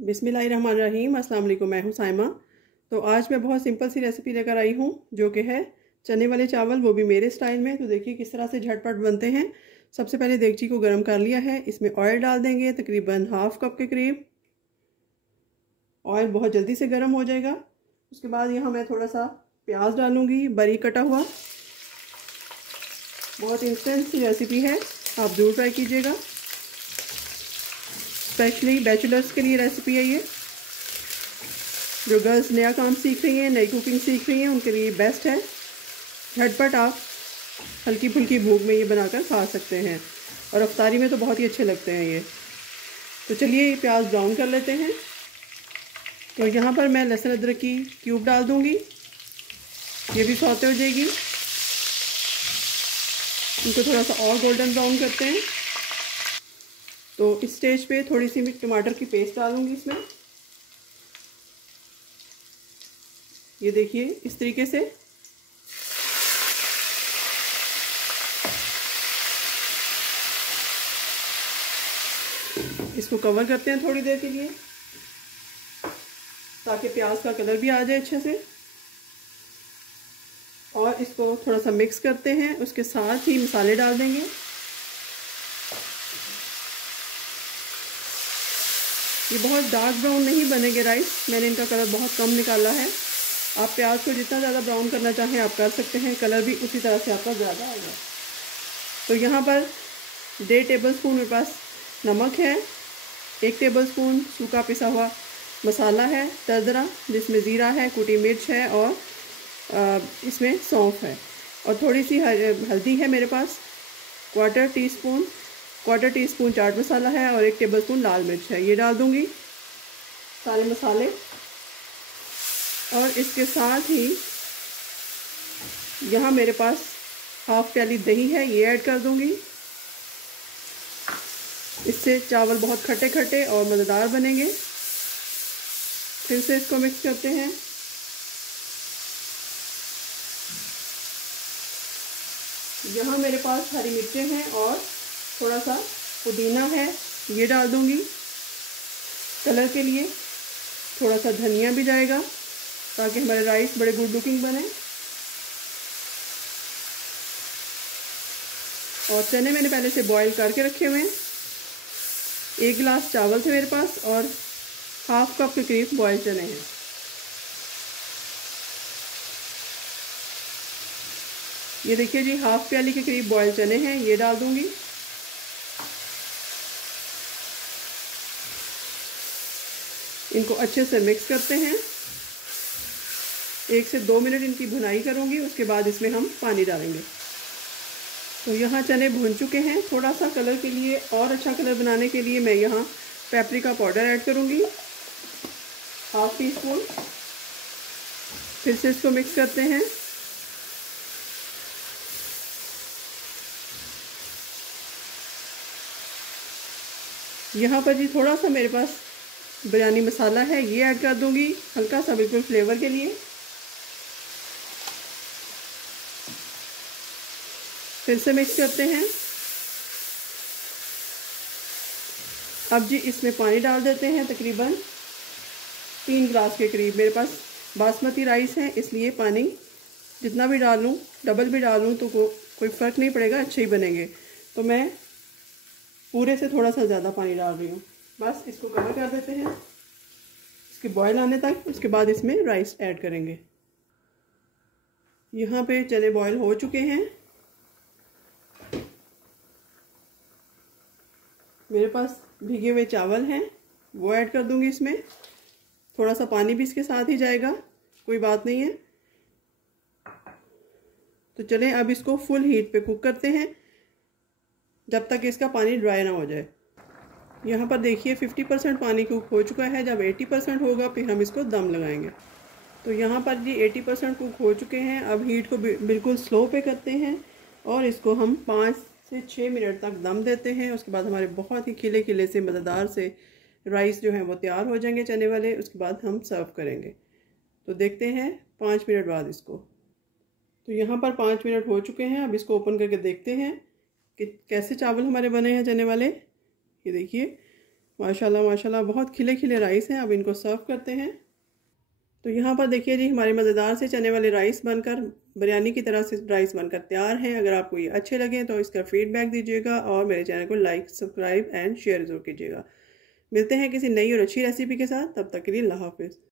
बिस्मिल्लाहिर्रहमानिर्रहीम। अस्सलाम वालेकुम। मैं हूँ साइमा। तो आज मैं बहुत सिंपल सी रेसिपी लेकर आई हूँ जो कि है चने वाले चावल, वो भी मेरे स्टाइल में। तो देखिए किस तरह से झटपट बनते हैं। सबसे पहले देगची को गर्म कर लिया है, इसमें ऑयल डाल देंगे तकरीबन हाफ कप के करीब। ऑयल बहुत जल्दी से गर्म हो जाएगा। उसके बाद यहाँ मैं थोड़ा सा प्याज डालूँगी, बारीक कटा हुआ। बहुत इंस्टेंट सी रेसिपी है, आप ज़रूर ट्राई कीजिएगा। स्पेशली बैचलर्स के लिए रेसिपी है ये। जो गर्ल्स नया काम सीख रही हैं, नई कुकिंग सीख रही हैं, उनके लिए बेस्ट है। झटपट आप हल्की फुल्की भूख में ये बनाकर खा सकते हैं और अफ्तारी में तो बहुत ही अच्छे लगते हैं ये। तो चलिए ये प्याज ब्राउन कर लेते हैं। तो यहाँ पर मैं लहसुन अदरक की क्यूब डाल दूँगी, ये भी सौते हो जाएगी। इनको थोड़ा सा और गोल्डन ब्राउन करते हैं। तो इस स्टेज पे थोड़ी सी मैं टमाटर की पेस्ट डालूंगी इसमें। ये देखिए इस तरीके से। इसको कवर करते हैं थोड़ी देर के लिए ताकि प्याज का कलर भी आ जाए अच्छे से। और इसको थोड़ा सा मिक्स करते हैं, उसके साथ ही मसाले डाल देंगे। ये बहुत डार्क ब्राउन नहीं बनेंगे राइस, मैंने इनका कलर बहुत कम निकाला है। आप प्याज को जितना ज़्यादा ब्राउन करना चाहें आप कर सकते हैं, कलर भी उसी तरह से आपका ज़्यादा आएगा। तो यहाँ पर 1.5 टेबलस्पून मेरे पास नमक है, 1 टेबलस्पून सूखा पिसा हुआ मसाला है दरदरा, जिसमें ज़ीरा है, कुटी मिर्च है और इसमें सौंफ है। और थोड़ी सी हल्दी है मेरे पास, quarter tea spoon chaat masala है और 1 टेबलस्पून लाल मिर्च है। ये डाल दूंगी सारे मसाले। और इसके साथ ही यहाँ मेरे पास हाफ प्याली दही है, ये ऐड कर दूंगी। इससे चावल बहुत खट्टे खट्टे और मज़ेदार बनेंगे। फिर से इसको मिक्स करते हैं। यहाँ मेरे पास हरी मिर्चें हैं और थोड़ा सा पुदीना है, ये डाल दूंगी कलर के लिए। थोड़ा सा धनिया भी जाएगा ताकि हमारे राइस बड़े गुड लुकिंग बने। और चने मैंने पहले से बॉईल करके रखे हुए हैं। 1 गिलास चावल थे मेरे पास और हाफ कप के करीब बॉयल चने हैं। ये देखिए जी, हाफ प्याली के करीब बॉयल चने हैं, ये डाल दूंगी। इनको अच्छे से मिक्स करते हैं। 1 से 2 मिनट इनकी भुनाई करूंगी, उसके बाद इसमें हम पानी डालेंगे। तो यहाँ चने भुन चुके हैं। थोड़ा सा कलर के लिए और अच्छा कलर बनाने के लिए मैं यहाँ पेपरिका पाउडर ऐड करूंगी, हाफ टी स्पून। फिर से इसको मिक्स करते हैं। यहाँ पर जी थोड़ा सा मेरे पास बिरयानी मसाला है, ये ऐड कर दूंगी हल्का सा, बिल्कुल फ्लेवर के लिए। फिर से मिक्स करते हैं। अब जी इसमें पानी डाल देते हैं, तकरीबन 3 गिलास के करीब। मेरे पास बासमती राइस है, इसलिए पानी जितना भी डालूं, डबल भी डालूं तो कोई फ़र्क नहीं पड़ेगा, अच्छे ही बनेंगे। तो मैं पूरे से थोड़ा सा ज़्यादा पानी डाल रही हूँ। बस इसको कवर कर देते हैं इसके बॉयल आने तक। उसके बाद इसमें राइस ऐड करेंगे। यहाँ पे चने बॉयल हो चुके हैं। मेरे पास भीगे हुए चावल हैं, वो ऐड कर दूंगी इसमें। थोड़ा सा पानी भी इसके साथ ही जाएगा, कोई बात नहीं है। तो चलें अब इसको फुल हीट पे कुक करते हैं जब तक इसका पानी ड्राई ना हो जाए। यहाँ पर देखिए 50% पानी कुक हो चुका है। जब 80% होगा फिर हम इसको दम लगाएंगे। तो यहाँ पर जी 80% कुक हो चुके हैं। अब हीट को बिल्कुल स्लो पे करते हैं और इसको हम 5 से 6 मिनट तक दम देते हैं। उसके बाद हमारे बहुत ही खिले खिले से मज़ेदार से राइस जो हैं वो तैयार हो जाएंगे चने वाले। उसके बाद हम सर्व करेंगे। तो देखते हैं 5 मिनट बाद इसको। तो यहाँ पर 5 मिनट हो चुके हैं। अब इसको ओपन करके देखते हैं कि कैसे चावल हमारे बने हैं चने वाले। ये देखिए माशाल्लाह माशाल्लाह बहुत खिले खिले राइस हैं। अब इनको सर्व करते हैं। तो यहाँ पर देखिए जी, हमारे मज़ेदार से चने वाले राइस बनकर बिरयानी की तरह से राइस बनकर तैयार हैं। अगर आपको ये अच्छे लगे तो इसका फीडबैक दीजिएगा और मेरे चैनल को लाइक, सब्सक्राइब एंड शेयर ज़रूर कीजिएगा। मिलते हैं किसी नई और अच्छी रेसिपी के साथ, तब तक के लिए अल्लाह हाफ़िज़।